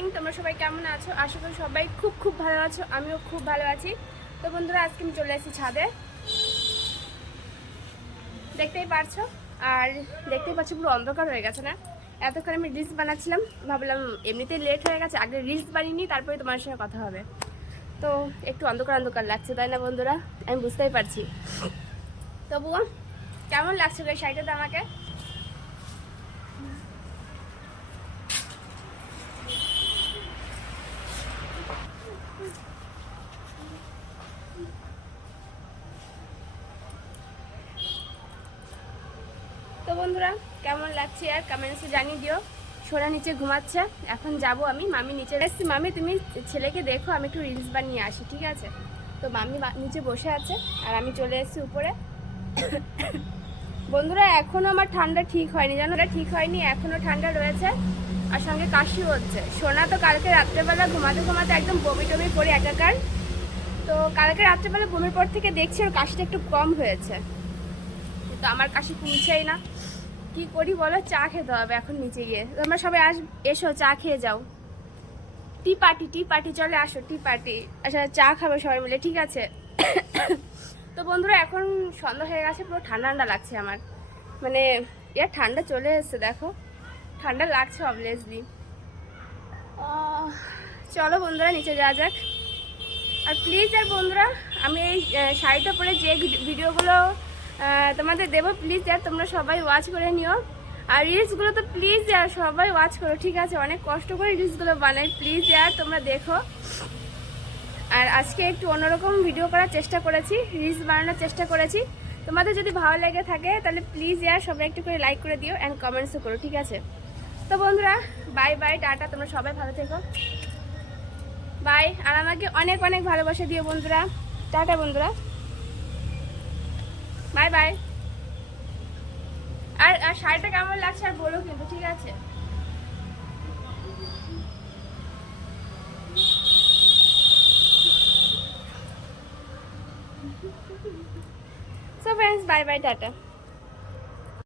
Morning, তোমরা সবাই কেমন আছো? আশা করি সবাই খুব ভালো আছো। আমিও খুব ভালো আছি। তো বন্ধুরা, আজকে আমি চলে এসেছি ছাদে, দেখতেই পারছো। আর দেখতেই পাচ্ছ পুরো অন্ধকার হয়ে গেছে না? এতক্ষণ আমি রিলস বানাচ্ছিলাম, ভাবলাম এমনিতেই লেট হয়ে গেছে, আগে রিলস বানিয়ে তারপরে তোমার সঙ্গে কথা হবে। তো একটু অন্ধকার লাগছে, তাই না বন্ধুরা? আমি বুঝতেই পারছি। তবুও কেমন লাগছে এই শাড়িটাতে আমাকে? তো বন্ধুরা, কেমন লাগছে আর কমেন্টসে জানিয়ে দিও। সোনা নিচে ঘুমাচ্ছে, এখন যাব আমি। মামি নিচে এসেছি। মামি, তুমি ছেলেকে দেখো, আমি একটু রিলস বানিয়ে আসি, ঠিক আছে? তো মামি নিচে বসে আছে আর আমি চলে এসেছি উপরে। বন্ধুরা, এখনও আমার ঠান্ডা ঠিক হয়নি, জানো? ঠিক হয়নি, এখনও ঠান্ডা রয়েছে আর সঙ্গে কাশি হচ্ছে। সোনা তো কালকে রাত্রেবেলা ঘুমাতে একদম বমি টমি করে একাকার। তো কালকে রাত্রেবেলা বমির পর থেকে দেখছি ওর কাশিটা একটু কম হয়েছে, তো আমার কাশি কমছেই না। কি করি বলো? চা খেতে হবে এখন নিচে গিয়ে। তোমরা সবাই এসো, চা খেয়ে যাও। টি পার্টি চলে আসো, টি পার্টি। আচ্ছা, চা খাবে সবাই মিলে, ঠিক আছে? তো বন্ধুরা, এখন সন্ধ্যা হয়ে গেছে, পুরো ঠান্ডা লাগছে আমার। মানে ঠান্ডা চলে এসছে, দেখো ঠান্ডা লাগছে অবভিয়াসলি। চলো বন্ধুরা, নিচে যাওয়া যাক। আর প্লিজ আর বন্ধুরা, আমি এই শাড়িটা পরে যে ভিডিওগুলো তোমাদের দেবো, প্লিজ আর তোমরা সবাই ওয়াচ করে নিও। আর রিলসগুলো তো প্লিজ আর সবাই ওয়াচ করো, ঠিক আছে? অনেক কষ্ট করে রিলসগুলো বানাই, প্লিজ আর তোমরা দেখো। আর আজকে একটু অন্যরকম ভিডিও করার চেষ্টা করেছি, রিলস বানানোর চেষ্টা করেছি। তোমাদের যদি ভালো লেগে থাকে তাহলে প্লিজ আর সবাই একটু করে লাইক করে দিও অ্যান্ড কমেন্টসও করো, ঠিক আছে? তো বন্ধুরা, বাই বাই, টাটা, তোমরা সবাই ভালো থেকো, বাই। আর আমাকে অনেক ভালোবাসা দিও বন্ধুরা। টাটা বন্ধুরা, বাই বাই। আর শাড়িটা কেমন লাগছে আর বলো কিন্তু, ঠিক আছে? So friends, bye bye, tata.